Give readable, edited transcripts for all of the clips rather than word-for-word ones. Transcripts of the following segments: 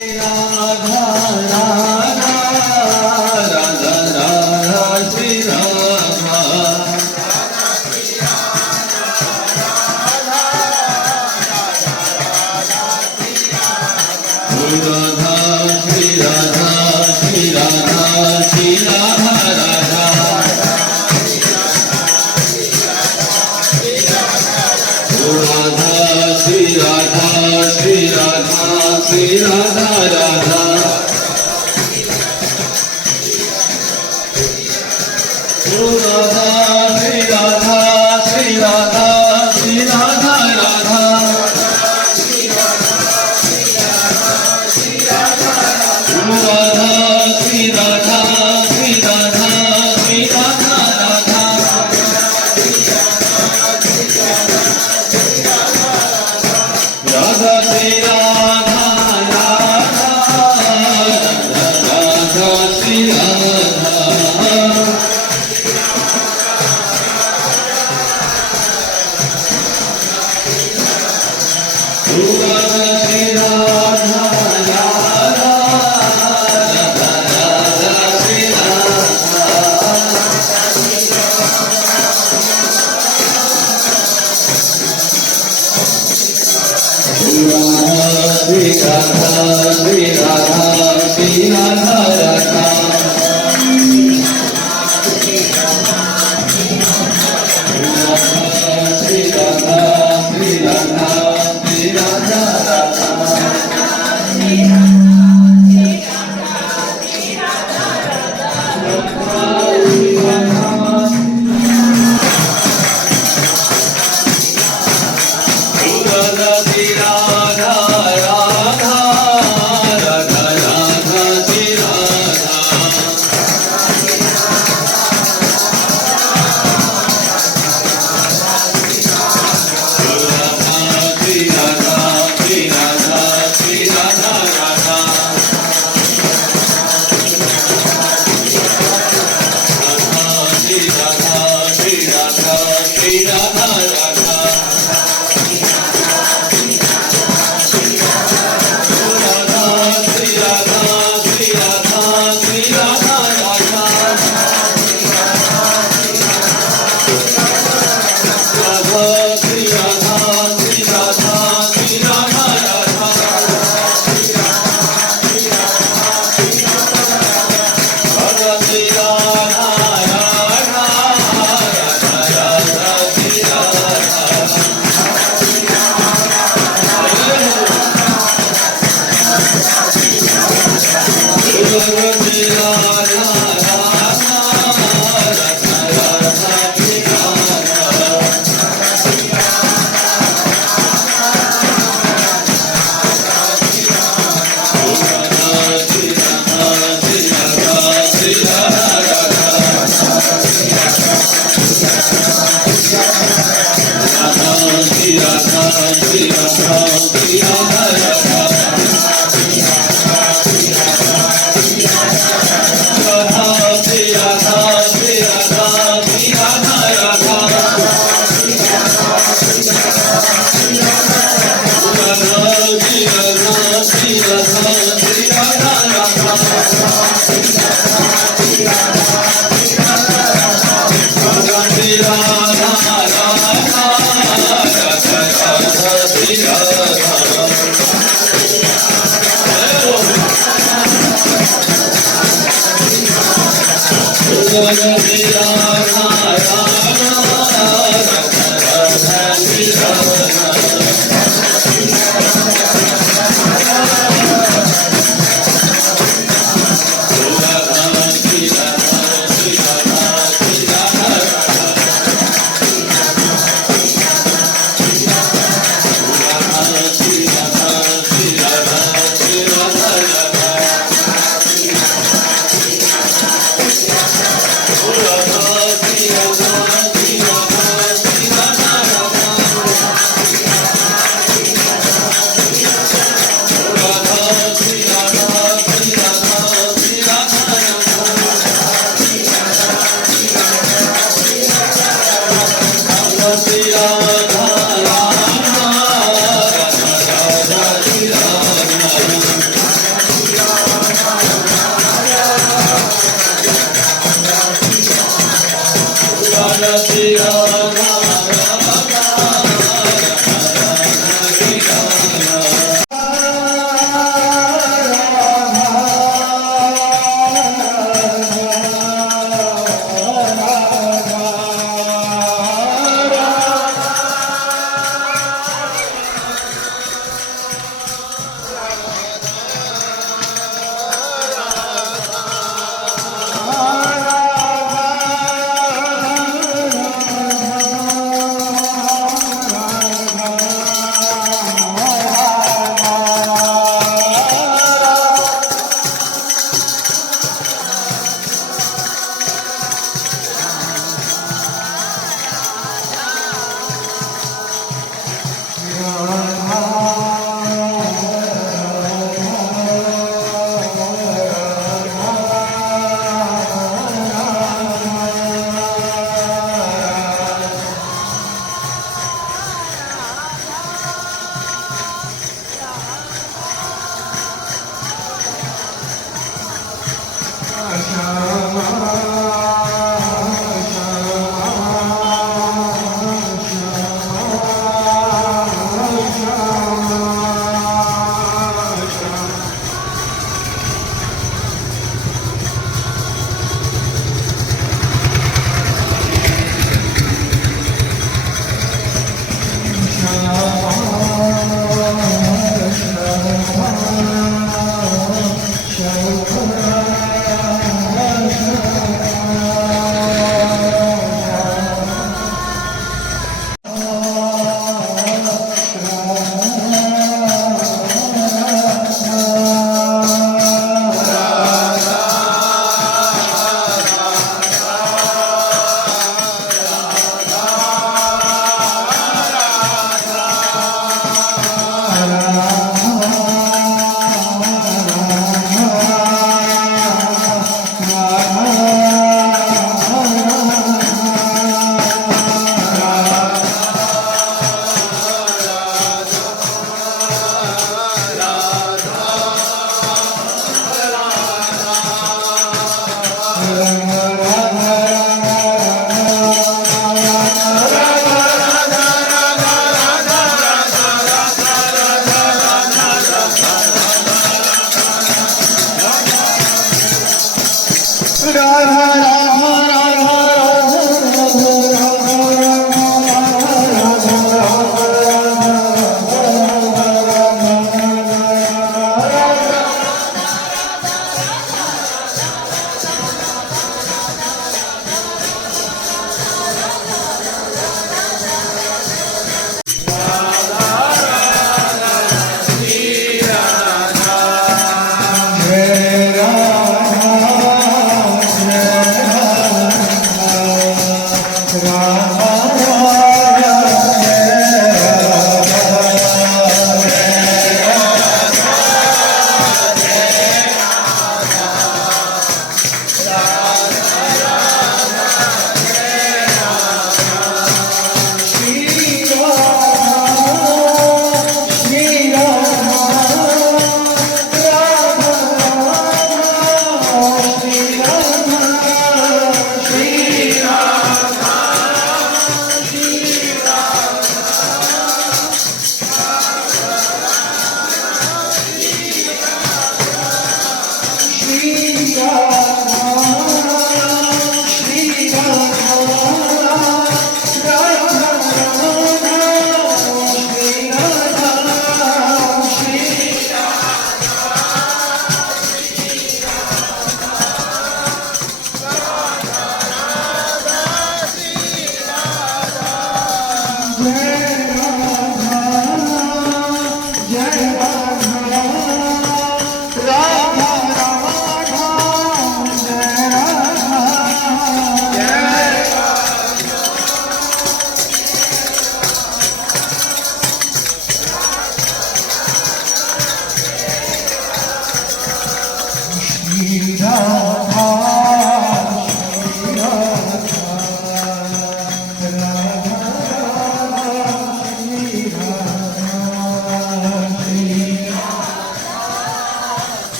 राधा राधा राधा राधा श्री राधा राधा श्री राधा श्री राधा श्री राधा राधा राधा श्री राधा श्री राधा श्री राधा राधा राधा श्री राधा श्री राधा श्री राधा राधा राधा श्री राधा श्री राधा श्री राधा राधा राधा श्री राधा राधा राधा श्री Radha Shri Radha, Shri Radha, Shri Radha Radha. Shri Radha, Shri Radha, Shri Radha Ram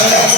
Yeah.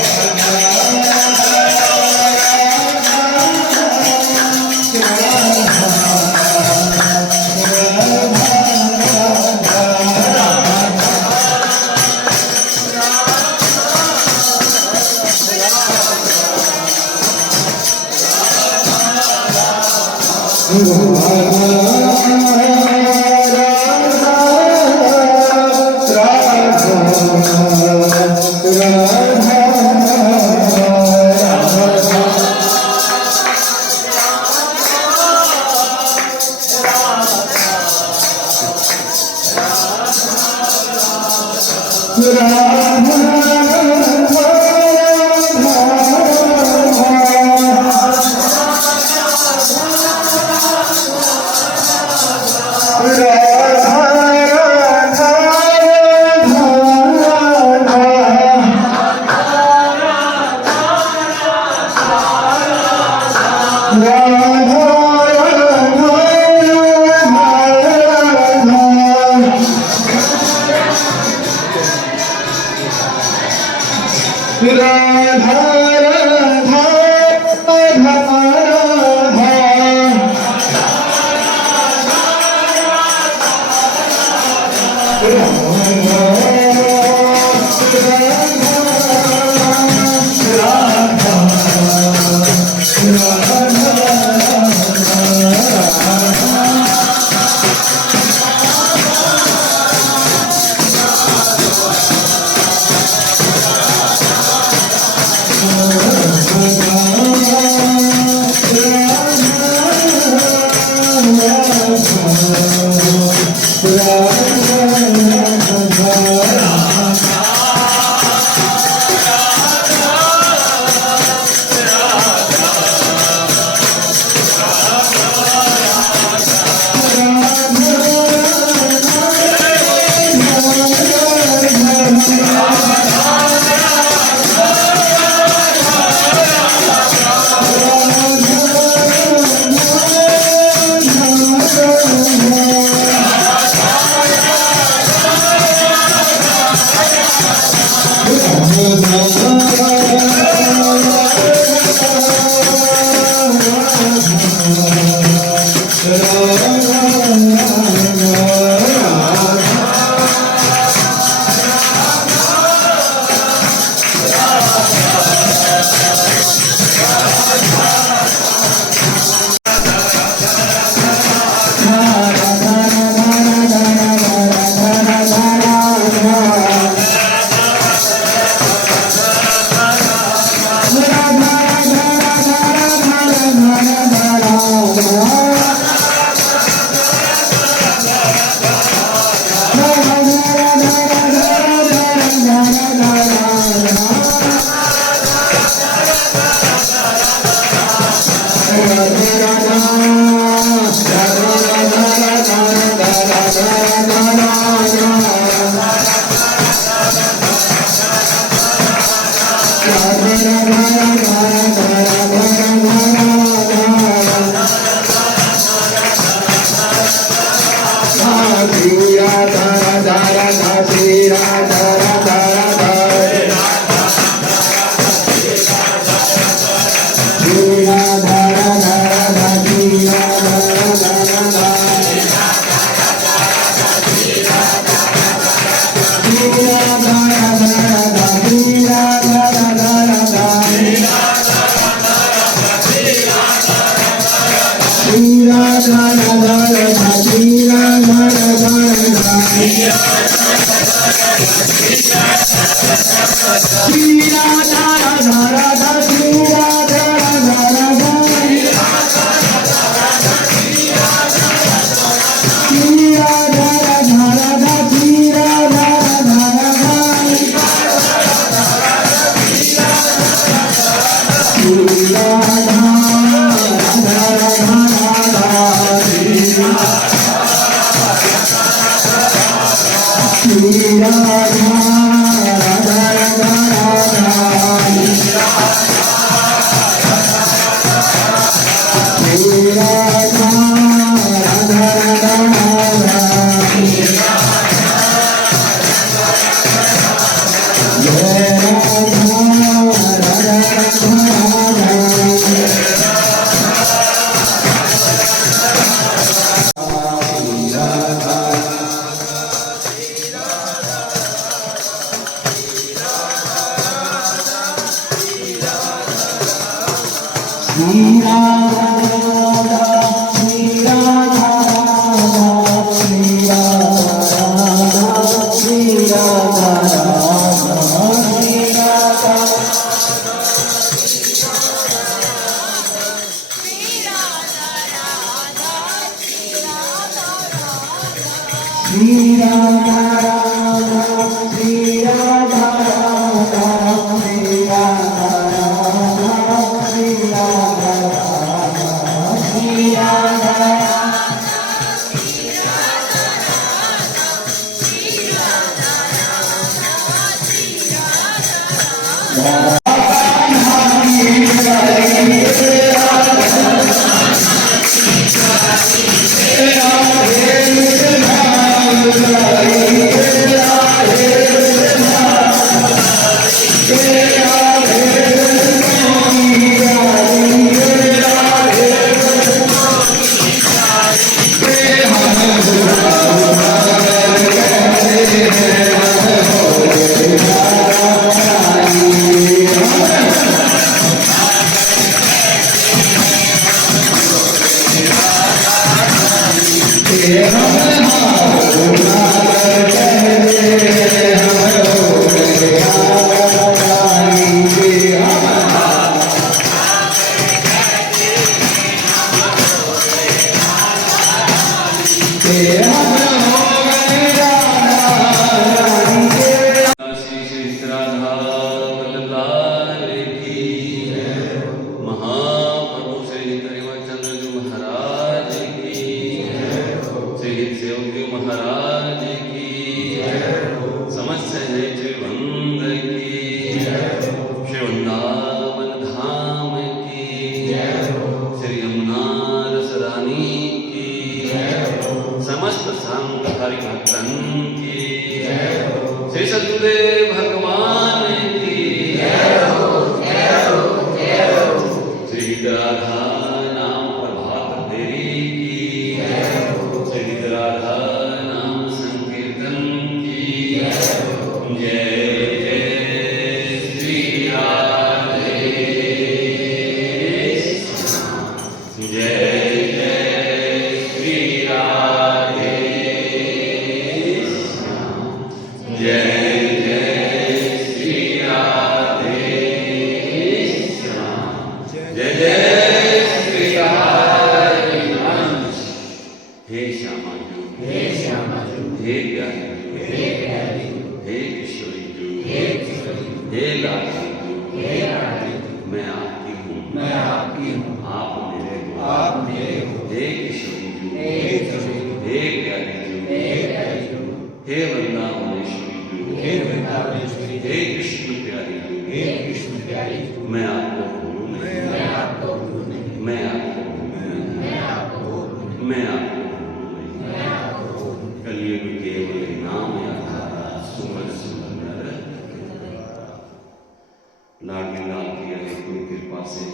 लाडली लाल की अनेकों कृपा से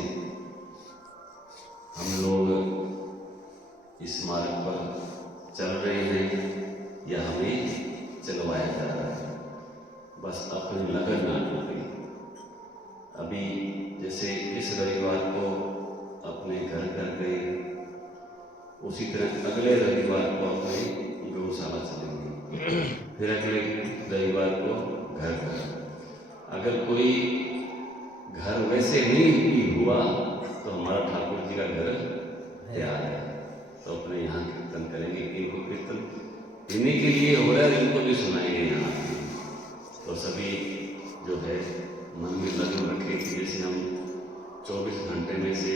हम लोग इस मार्ग पर चल रहे हैं या हमें चलवाया जा रहा है। बस अपनी लगन ना टूटे। अभी जैसे इस रविवार को अपने घर गए, उसी तरह अगले रविवार को अपने गौशाला चलेंगे, फिर अगले रविवार को घर। अगर कोई घर वैसे नहीं भी हुआ तो हमारा ठाकुर जी का घर तैयार है, तो अपने यहाँ कीर्तन करेंगे। इनको कीर्तन इन्हीं के लिए हो रहा है, इनको भी सुनाएंगे यहाँ। तो सभी जो है मन में लगन रखे कि जैसे हम 24 घंटे में से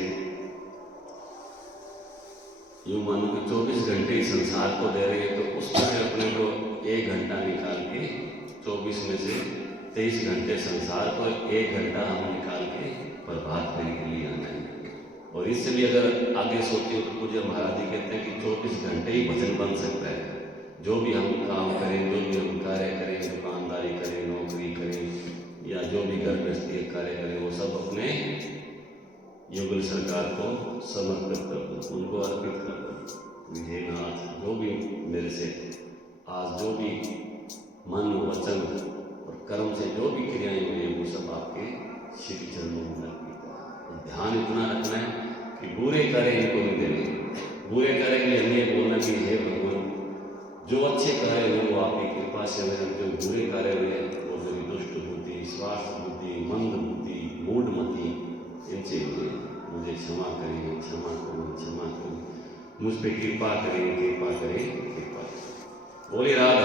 यूँ मानो कि 24 घंटे इस संसार को दे रहे हैं, तो उसमें से अपने को 1 घंटा निकाल के 24 में से 23 घंटे संसार को 1 घंटा हम निकाल के प्रभात फेरी के लिए आना है। और इससे भी अगर आगे सोचे तो पूज्य महाराज जी कहते हैं कि 24 घंटे ही भजन बन सकता है। जो भी हम काम करें, जो भी हम कार्य करें, दुकानदारी करें, नौकरी करें, या जो भी घर गृहस्थी कार्य करें, वो सब अपने युगल सरकार को समर्पित कर दो, उनको अर्पित कर दो। विजयनाथ जो भी मेरे से आज जो भी मन वचन और कर्म से जो भी क्रियाएं हुई वो सब आपके श्री चरणों में अर्पित है। ध्यान इतना रखना है कि बुरे करे इनको नहीं देने। बुरे करेंगे हमें ये बोलना कि हे भगवान, जो अच्छे कार्य हुए वो आपकी कृपा से हुए, जो बुरे कार्य हुए वो मेरी दुष्ट बुद्धि, स्वार्थ बुद्धि, मंद बुद्धि, मूढ़मति इनसे हुए, मुझे क्षमा करें, क्षमा करूँ, क्षमा करूँ, मुझ पर कृपा करें, कृपा करें, कृपा करें। बोले राधा